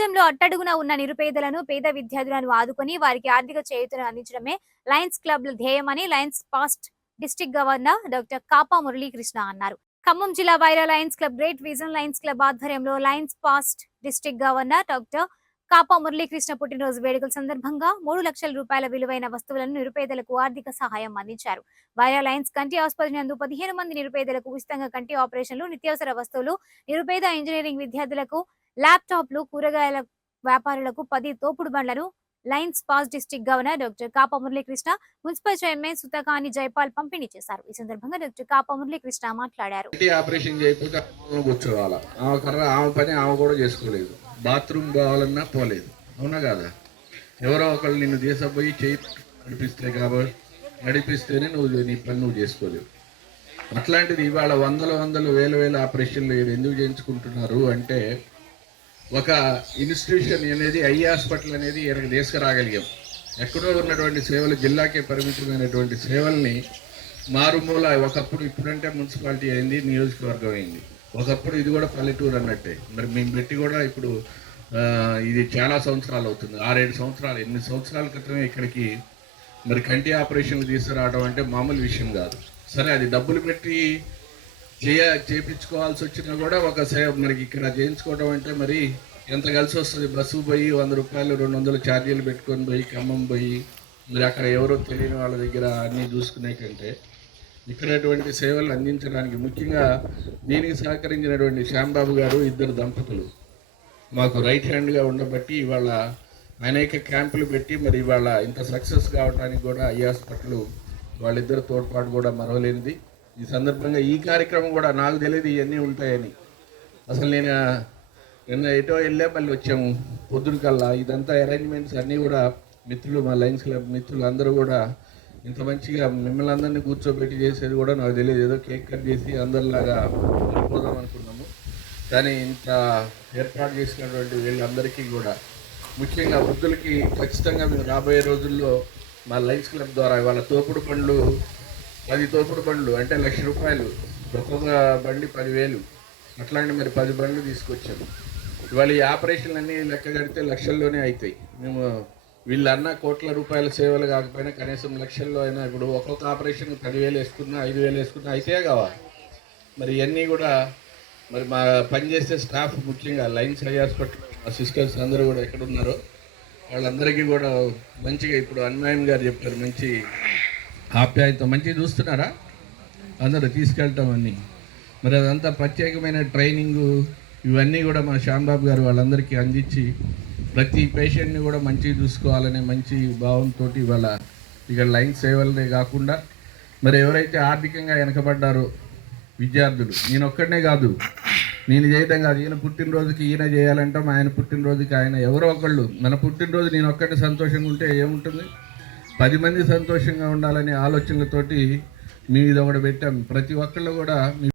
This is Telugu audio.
సమాజంలో అట్టడుగున ఉన్న నిరుపేదలను, పేద విద్యార్థులను ఆదుకొని వారికి ఆర్థిక చేయూతను అందించడమే లయన్స్ క్లబ్ ధ్యేయమని Lions past district governor doctor Kapa Muralikrishna అన్నారు. ఖమ్మం జిల్లా Wyra Lions Club Great Vision Lions Club ఆధ్వర్యంలో Lions past district governor doctor Kapa Muralikrishna పుట్టినరోజు వేడుకల సందర్భంగా 3 లక్షల రూపాయల విలువైన వస్తువులను నిరుపేదలకు ఆర్థిక సహాయం అందించారు. వైరా లయన్స్ కంటి ఆసుపత్రి నందు 15 మంది నిరుపేదలకు ఉచితంగా కంటి ఆపరేషన్లు, నిత్యావసర వస్తువులు, నిరుపేద ఇంజనీరింగ్ విద్యార్థులకు ల్యాప్టాప్లు, కూరగాయల వ్యాపారులకు 10 తోపుడు బండ్లను Lions past district governor doctor Kapa Muralikrishna, municipal chairman Suthakani Jaipal పంపిణీ చేశారు. ఈ సందర్భంగా డాక్టర్ కాపా మురళీకృష్ణ మాట్లాడారు. ఆపరేషన్ చేయకపోతే కూర్చోవాలా, ఆమె పని ఆమె కూడా చేసుకోలేదు, బాత్రూమ్ కావాలన్నా పోలేదు, అవునా కాదా? ఎవరో ఒకళ్ళు నిన్ను తీసుకుపోయి చేయి నడిపిస్తేనే నువ్వు నీ పని నువ్వు చేసుకోలేవు. అట్లాంటిది ఇవాళ వందలు వేల ఆపరేషన్లు ఎందుకు చేయించుకుంటున్నారు అంటే, ఒక ఇన్స్టిట్యూషన్ అనేది ఐ హాస్పిటల్ అనేది ఈయనకు తీసుకురాగలిగాం. ఎక్కడో ఉన్నటువంటి సేవలు, జిల్లాకే పరిమితమైనటువంటి సేవల్ని మారుమూల, ఒకప్పుడు ఇప్పుడంటే మున్సిపాలిటీ అయింది, నియోజకవర్గం అయింది, ఒకప్పుడు ఇది కూడా పల్లెటూరు అన్నట్టే. మరి మేము పెట్టి కూడా ఇప్పుడు ఇది చాలా సంవత్సరాలు అవుతుంది, 6-7 సంవత్సరాలు, 8 సంవత్సరాల క్రితమే ఇక్కడికి మరి కంటి ఆపరేషన్లు తీసుకురావడం అంటే మామూలు విషయం కాదు. సరే, అది డబ్బులు పెట్టి చేయించుకోవాల్సి వచ్చినా కూడా ఒక మనకి ఇక్కడ చేయించుకోవడం అంటే మరి ఎంత కలిసి వస్తుంది? బస్సు పోయి 100 రూపాయలు 200 ఛార్జీలు పెట్టుకొని పోయి ఖమ్మం పోయి మరి అక్కడ ఎవరో తెలియని వాళ్ళ దగ్గర అన్నీ చూసుకునే కంటే ఇక్కడటువంటి సేవలు అందించడానికి, ముఖ్యంగా దీనికి సహకరించినటువంటి శ్యాంబాబు గారు, 2 దంపతులు మాకు రైట్ హ్యాండ్గా ఉండబట్టి ఇవాళ అనేక క్యాంపులు పెట్టి మరి ఇవాళ ఇంత సక్సెస్ కావడానికి కూడా ఐ హాస్పిటల్ వాళ్ళిద్దరు తోడ్పాటు కూడా మరవలేనిది. ఈ సందర్భంగా ఈ కార్యక్రమం కూడా నాకు తెలియదు ఇవన్నీ ఉంటాయని. అసలు నేను నిన్న ఎటో వెళ్ళే మళ్ళీ వచ్చాము పొద్దునకల్లా. ఇదంతా అరేంజ్మెంట్స్ అన్నీ కూడా మిత్రులు, మా లయన్స్ క్లబ్ మిత్రులు అందరూ కూడా ఇంత మంచిగా మిమ్మల్ని అందరినీ కూర్చోబెట్టి చేసేది కూడా నాకు తెలియదు. ఏదో కేక్ కట్ చేసి అందరిలాగా వెళ్ళిపోదాం అనుకున్నాము, కానీ ఇంత ఏర్పాటు చేసినటువంటి వీళ్ళందరికీ కూడా, ముఖ్యంగా వృద్ధులకి ఖచ్చితంగా మేము రాబోయే రోజుల్లో మా లయన్స్ క్లబ్ ద్వారా వాళ్ళ తోపుడు బండ్లు, 10 తోపుడు బండ్లు అంటే 1 లక్ష రూపాయలు, ఒక్కొక్క బండి 10,000, అట్లాంటి మరి 10 బండ్లు తీసుకొచ్చాము. ఇవాళ ఈ ఆపరేషన్లన్నీ లెక్క కడితే లక్షల్లోనే అవుతాయి. మేము వీళ్ళన్న కోట్ల రూపాయల సేవలు కాకపోయినా కనీసం లక్షల్లో అయినా, ఇప్పుడు ఒక్కొక్క ఆపరేషన్ 10,000 వేసుకున్నా 5,000 వేసుకున్నా అయితే కావాలి. మరి ఇవన్నీ కూడా మరి మా పనిచేసే స్టాఫ్, ముఖ్యంగా లయన్స్ ఐ హాస్పిటల్ మా సిస్టర్స్ అందరూ కూడా ఎక్కడున్నారో వాళ్ళందరికీ కూడా మంచిగా, ఇప్పుడు అన్వయం గారు చెప్పారు, మంచి ఆప్యాయత, మంచిగా చూస్తున్నారా అందరూ తీసుకెళ్ళటం అన్నీ. మరి అదంతా ప్రత్యేకమైన ట్రైనింగు ఇవన్నీ కూడా మా శ్యాంబాబు గారు వాళ్ళందరికీ అందించి ప్రతి పేషెంట్ని కూడా మంచిగా చూసుకోవాలనే మంచి భావంతో ఇవాళ ఇక్కడ లైన్ సేవలనే కాకుండా మరి ఎవరైతే ఆర్థికంగా వెనకబడ్డారో విద్యార్థులు, నేను ఒక్కడనే కాదు, నేను చేయడం కాదు, ఈయన పుట్టినరోజుకి ఈయన చేయాలంటాం, ఆయన పుట్టినరోజుకి ఆయన, ఎవరో ఒకళ్ళు. మన పుట్టినరోజు నేను ఒక్కటి సంతోషంగా ఉంటే ఏముంటుంది? 10 మంది సంతోషంగా ఉండాలనే ఆలోచనలతోటి మేము ఇది ఒకటి పెట్టాం. ప్రతి ఒక్కళ్ళు కూడా